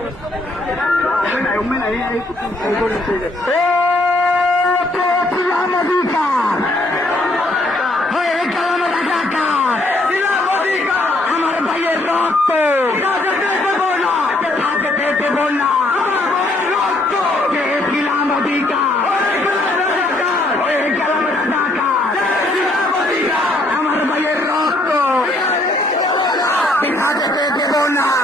امنا يومنا ايه ايه كل شيء ايه يا نبي Bona.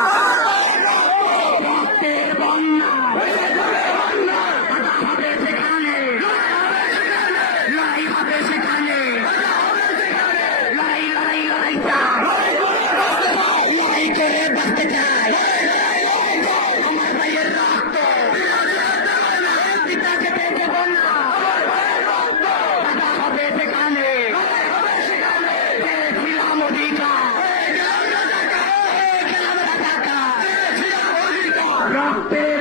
রক্তের